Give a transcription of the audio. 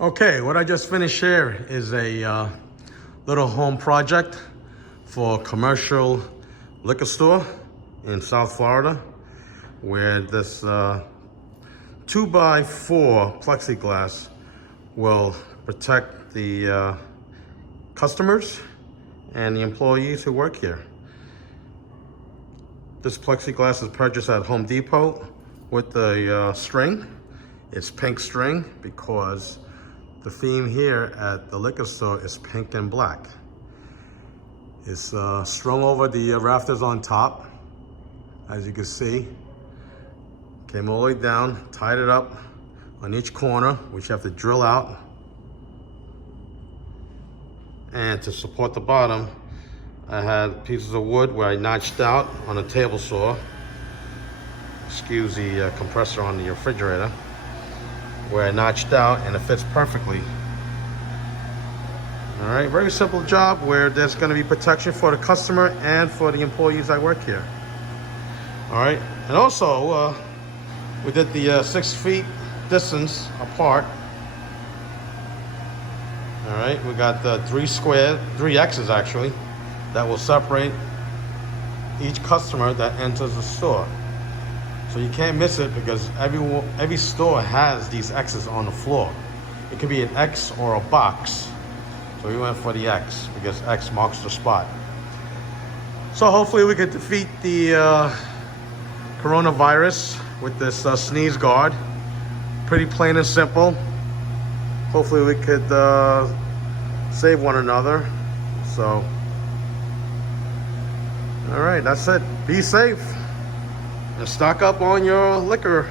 Okay, what I just finished here is a little home project for a commercial liquor store in South Florida, where this 2x4 plexiglass will protect the customers and the employees who work here. This plexiglass is purchased at Home Depot with the string. It's pink string because the theme here at the liquor store is pink and black. It's strung over the rafters on top, as you can see. Came all the way down, tied it up on each corner, which you have to drill out. And to support the bottom, I had pieces of wood where I notched out on a table saw. Excuse the compressor on the refrigerator. Where I notched out, and it fits perfectly. All right, very simple job where there's going to be protection for the customer and for the employees that work here. All right, and also we did the 6 feet distance apart. All right, we got the 3 X's actually, that will separate each customer that enters the store. So you can't miss it because every store has these X's on the floor. It could be an X or a box. So we went for the X because X marks the spot. So hopefully we can defeat the coronavirus with this sneeze guard. Pretty plain and simple. Hopefully we could save one another. So, all right, that's it. Be safe. And stock up on your liquor